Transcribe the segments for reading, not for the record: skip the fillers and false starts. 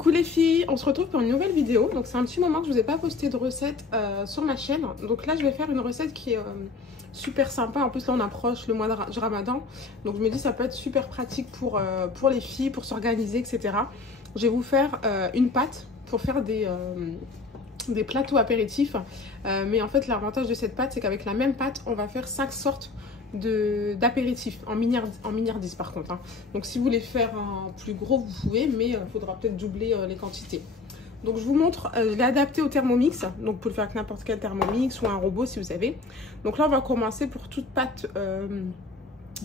Coucou les filles, on se retrouve pour une nouvelle vidéo. Donc c'est un petit moment que je vous ai pas posté de recette sur ma chaîne. Donc là je vais faire une recette qui est super sympa. En plus là on approche le mois du Ramadan. Donc je me dis ça peut être super pratique pour les filles, pour s'organiser, etc. Je vais vous faire une pâte pour faire des plateaux apéritifs. Mais en fait l'avantage de cette pâte c'est qu'avec la même pâte on va faire 5 sortes d'apéritifs en miniardise par contre, hein. Donc si vous voulez faire un plus gros vous pouvez, mais il faudra peut-être doubler les quantités. Donc je vous montre, je l'ai adapté au Thermomix, donc vous pouvez le faire avec n'importe quel Thermomix ou un robot si vous avez. Donc là on va commencer pour toute pâte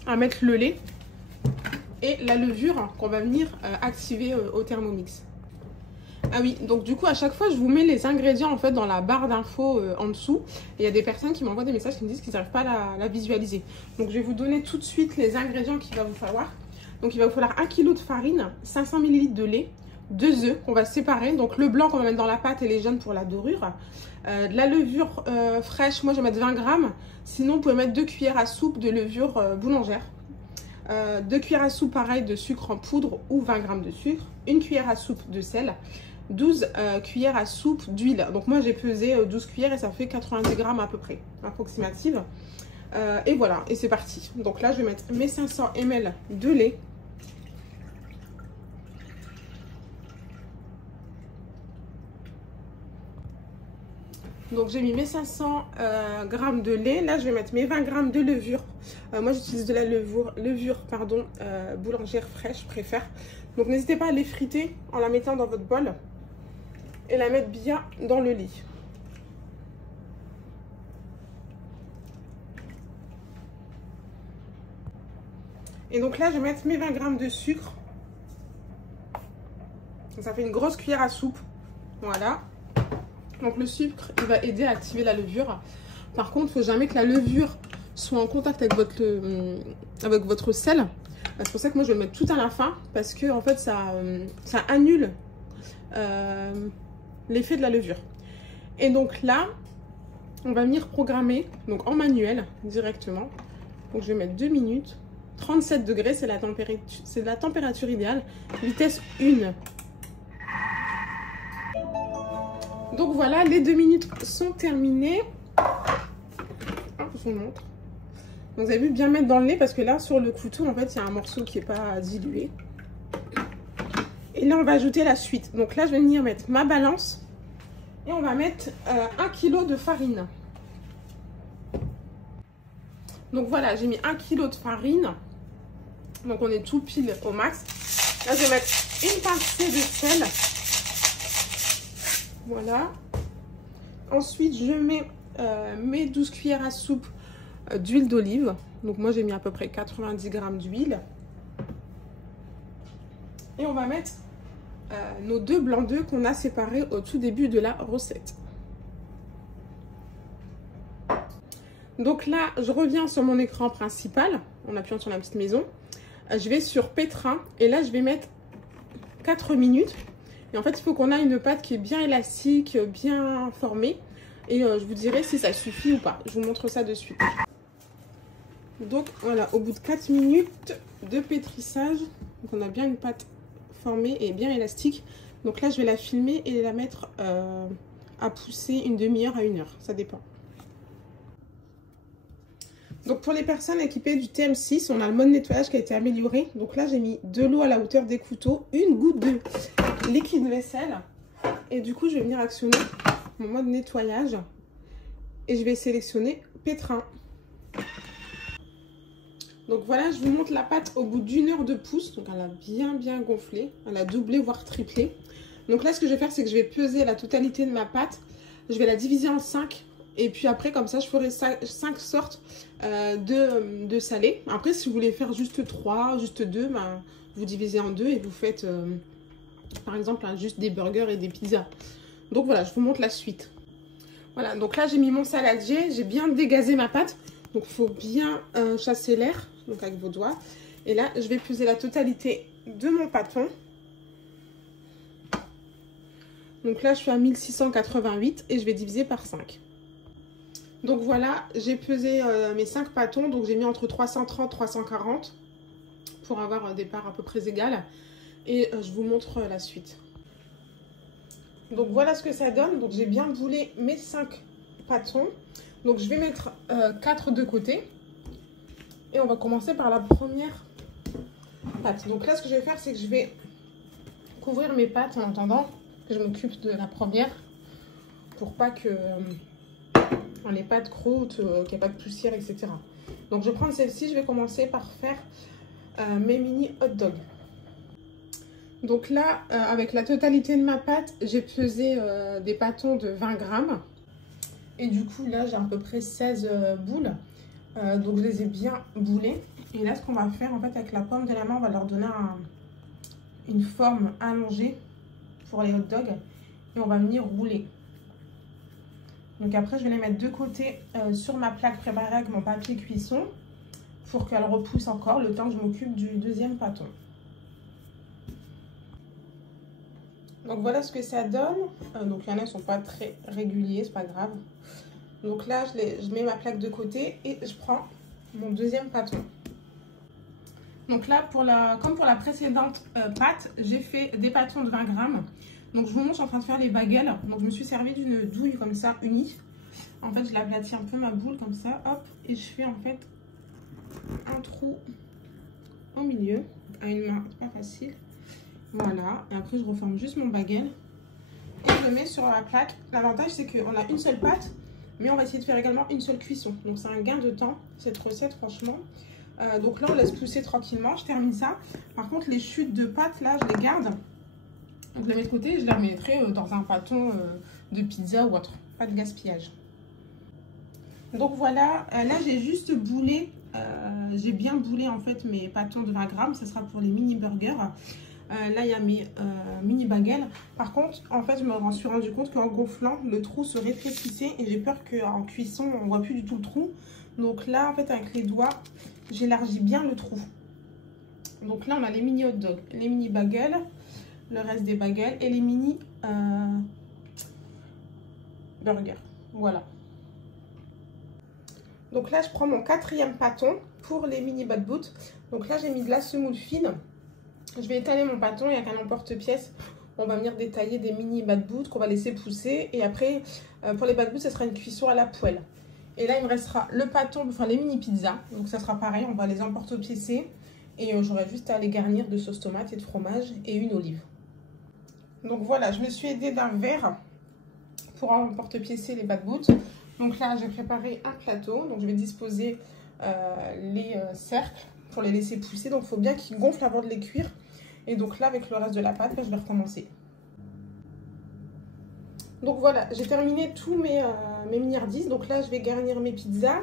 à mettre le lait et la levure qu'on va venir activer au Thermomix. Ah oui, donc du coup à chaque fois je vous mets les ingrédients en fait dans la barre d'infos en dessous. Et il y a des personnes qui m'envoient des messages qui me disent qu'ils n'arrivent pas à la visualiser. Donc je vais vous donner tout de suite les ingrédients qu'il va vous falloir. Donc il va vous falloir 1 kg de farine, 500 ml de lait, 2 œufs qu'on va séparer. Donc le blanc qu'on va mettre dans la pâte et les jaunes pour la dorure. De la levure fraîche, moi je vais mettre 20 grammes. Sinon vous pouvez mettre 2 cuillères à soupe de levure boulangère. 2 cuillères à soupe pareil de sucre en poudre ou 20 grammes de sucre. 1 cuillère à soupe de sel. 12 cuillères à soupe d'huile. Donc moi j'ai pesé 12 cuillères et ça fait 90 grammes à peu près, approximative. Et voilà, et c'est parti. Donc là je vais mettre mes 500 ml de lait. Donc j'ai mis mes 500 grammes de lait. Là je vais mettre mes 20 grammes de levure. Moi j'utilise de la levure boulangère fraîche, je préfère. Donc n'hésitez pas à l'effriter en la mettant dans votre bol et la mettre bien dans le lait. Et donc là je vais mettre mes 20 grammes de sucre. Ça fait une grosse cuillère à soupe. Voilà. Donc le sucre il va aider à activer la levure. Par contre il ne faut jamais que la levure soit en contact avec votre sel. C'est pour ça que moi je vais le mettre tout à la fin, parce que en fait ça annule l'effet de la levure. Et donc là on va venir programmer donc en manuel directement. Donc je vais mettre 2 minutes, 37 degrés, c'est la température idéale, vitesse 1. Donc voilà, les 2 minutes sont terminées. Je vous montre. Donc vous avez vu, bien mettre dans le lait, parce que là sur le couteau en fait il y a un morceau qui n'est pas dilué. Et là on va ajouter la suite. Donc là je vais venir mettre ma balance et on va mettre 1 kg de farine. Donc voilà, j'ai mis 1 kg de farine. Donc on est tout pile au max. Là je vais mettre une pincée de sel. Voilà. Ensuite je mets mes 12 cuillères à soupe d'huile d'olive. Donc moi j'ai mis à peu près 90 grammes d'huile. Et on va mettre nos 2 blancs d'œufs qu'on a séparés au tout début de la recette. Donc là je reviens sur mon écran principal en appuyant sur la petite maison. Je vais sur pétrin et là je vais mettre 4 minutes. Et en fait il faut qu'on ait une pâte qui est bien élastique, bien formée. Et je vous dirai si ça suffit ou pas. Je vous montre ça de suite. Donc voilà, au bout de 4 minutes de pétrissage, donc on a bien une pâte formée et bien élastique. Donc là je vais la filmer et la mettre à pousser une demi-heure à 1 heure, ça dépend. Donc pour les personnes équipées du TM6, on a le mode nettoyage qui a été amélioré. Donc là j'ai mis de l'eau à la hauteur des couteaux, 1 goutte de liquide vaisselle. Et du coup je vais venir actionner mon mode nettoyage et je vais sélectionner pétrin. Donc voilà, je vous montre la pâte au bout d'1 heure de pousse. Donc elle a bien gonflé, elle a doublé voire triplé. Donc là ce que je vais faire c'est que je vais peser la totalité de ma pâte. Je vais la diviser en 5 et puis après comme ça je ferai 5 sortes de salé. Après si vous voulez faire juste 3, juste 2, ben, vous divisez en 2 et vous faites par exemple juste des burgers et des pizzas. Donc voilà, je vous montre la suite. Voilà, donc là j'ai mis mon saladier, j'ai bien dégazé ma pâte. Donc il faut bien chasser l'air, donc avec vos doigts. Et là je vais peser la totalité de mon pâton. Donc là je suis à 1688 et je vais diviser par 5. Donc voilà, j'ai pesé mes 5 pâtons, donc j'ai mis entre 330 et 340 pour avoir des parts à peu près égales. Et je vous montre la suite. Donc voilà ce que ça donne. Donc j'ai bien boulé mes 5 pâtons. Donc je vais mettre 4 de côté. Et on va commencer par la première pâte. Donc là ce que je vais faire, c'est que je vais couvrir mes pâtes en attendant que je m'occupe de la première. Pour pas que les pâtes croûtent, qu'il n'y ait pas de poussière, etc. Donc je vais prendre celle-ci. Je vais commencer par faire mes mini hot dogs. Donc là, avec la totalité de ma pâte, j'ai pesé des pâtons de 20 grammes. Et du coup, là, j'ai à peu près 16 boules. Donc, je les ai bien boulées. Et là, ce qu'on va faire, en fait, avec la paume de la main, on va leur donner une forme allongée pour les hot dogs. Et on va venir rouler. Donc après, je vais les mettre de côté sur ma plaque préparée avec mon papier cuisson pour qu'elle repousse encore le temps que je m'occupe du deuxième pâton. Donc voilà ce que ça donne. Donc il y en a qui ne sont pas très réguliers, c'est pas grave. Donc là, je mets ma plaque de côté et je prends mon deuxième pâton. Donc là, comme pour la précédente pâte, j'ai fait des pâtons de 20 grammes. Donc je vous montre, je suis en train de faire les bagels. Donc je me suis servi d'une douille comme ça, unie. En fait, je l'aplatis un peu ma boule comme ça, hop. Et je fais en fait un trou au milieu. À une main, c'est pas facile. Voilà, et après je reforme juste mon bagel et je le mets sur la plaque. L'avantage c'est qu'on a une seule pâte, mais on va essayer de faire également une seule cuisson. Donc c'est un gain de temps cette recette franchement. Donc là on laisse pousser tranquillement, je termine ça. Par contre les chutes de pâte là je les garde. Donc je les mets de côté et je les remettrai dans un pâton de pizza ou autre. Pas de gaspillage. Donc voilà, là j'ai juste boulé, j'ai bien boulé en fait mes pâtons de 20 grammes. Ce sera pour les mini burgers. Là, il y a mes mini bagels. Par contre, en fait, je me suis rendu compte qu'en gonflant, le trou se rétrécissait et j'ai peur qu'en cuisson, on ne voit plus du tout le trou. Donc là, en fait, avec les doigts, j'élargis bien le trou. Donc là, on a les mini hot dogs, les mini bagels, le reste des bagels et les mini burgers. Voilà. Donc là, je prends mon 4e pâton pour les mini bad boot. Donc là, j'ai mis de la semoule fine. Je vais étaler mon pâton et avec un emporte-pièce, on va venir détailler des mini bad boot qu'on va laisser pousser. Et après, pour les bad boot, ce sera une cuisson à la poêle. Et là, il me restera le pâton, enfin les mini pizzas. Donc ça sera pareil, on va les emporte-piécer. Et j'aurai juste à les garnir de sauce tomate et de fromage et une olive. Donc voilà, je me suis aidée d'un verre pour emporte-piécer les bad boot. Donc là, j'ai préparé un plateau. Donc je vais disposer les cercles pour les laisser pousser. Donc il faut bien qu'ils gonflent avant de les cuire. Et donc là, avec le reste de la pâte, là, je vais recommencer. Donc voilà, j'ai terminé tous mes mignardises. Donc là, je vais garnir mes pizzas.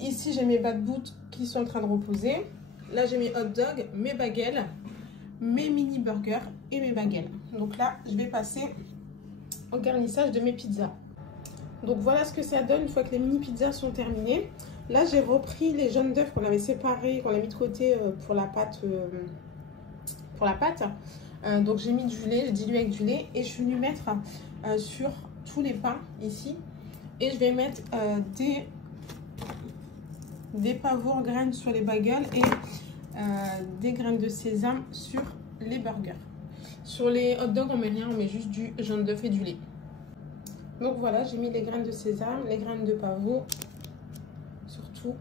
Ici, j'ai mes bad boot qui sont en train de reposer. Là, j'ai mes hot dogs, mes bagels, mes mini burgers et mes bagels. Donc là, je vais passer au garnissage de mes pizzas. Donc voilà ce que ça donne une fois que les mini pizzas sont terminées. Là, j'ai repris les jaunes d'œufs qu'on avait séparés, qu'on a mis de côté pour la pâte. Donc j'ai mis du lait, j'ai dilué avec du lait et je suis venue mettre sur tous les pains ici. Et je vais mettre des pavots en graines sur les bagels et des graines de sésame sur les burgers. Sur les hot dogs, on met rien, on met juste du jaune d'œuf et du lait. Donc voilà, j'ai mis les graines de sésame, les graines de pavot sur tous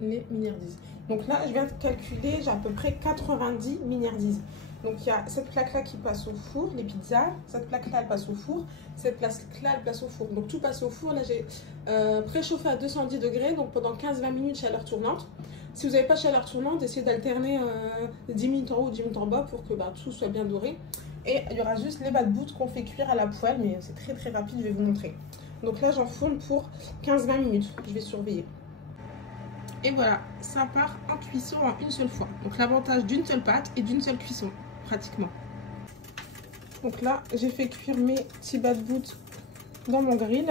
les mignardises. Donc là, je viens de calculer, j'ai à peu près 90 mignardises. Donc il y a cette plaque-là qui passe au four, les pizzas. Cette plaque-là, elle passe au four. Cette plaque-là, elle passe au four. Donc tout passe au four. Là, j'ai préchauffé à 210 degrés, donc pendant 15-20 minutes, chaleur tournante. Si vous n'avez pas chaleur tournante, essayez d'alterner 10 minutes en haut ou 10 minutes en bas pour que tout soit bien doré. Et il y aura juste les bad boot qu'on fait cuire à la poêle, mais c'est très très rapide, je vais vous montrer. Donc là, j'enfourne pour 15-20 minutes. Je vais surveiller. Et voilà, ça part en cuisson en une seule fois. Donc l'avantage d'une seule pâte et d'une seule cuisson, pratiquement. Donc là, j'ai fait cuire mes petits bad boot dans mon grill.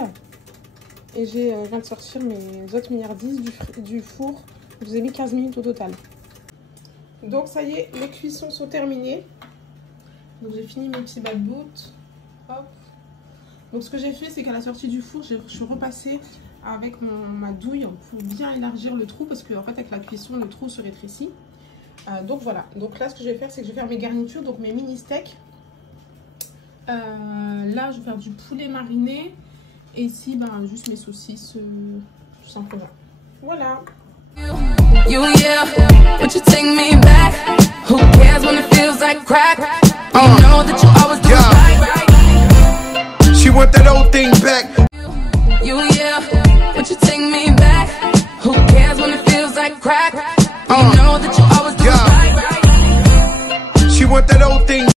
Et je viens de sortir mes autres mignardises du four. Je vous ai mis 15 minutes au total. Donc ça y est, les cuissons sont terminées. Donc j'ai fini mes petits bad boot. Hop. Donc ce que j'ai fait, c'est qu'à la sortie du four, je suis repassée avec ma douille pour bien élargir le trou parce qu'en fait avec la cuisson le trou se rétrécit. Donc voilà, donc là ce que je vais faire, c'est que je vais faire mes garnitures, donc mes mini steaks, là, je vais faire du poulet mariné. Et ici, ben, juste mes saucisses, tout simplement. Voilà. You, yeah, would you take me back? Who cares when it feels like crack?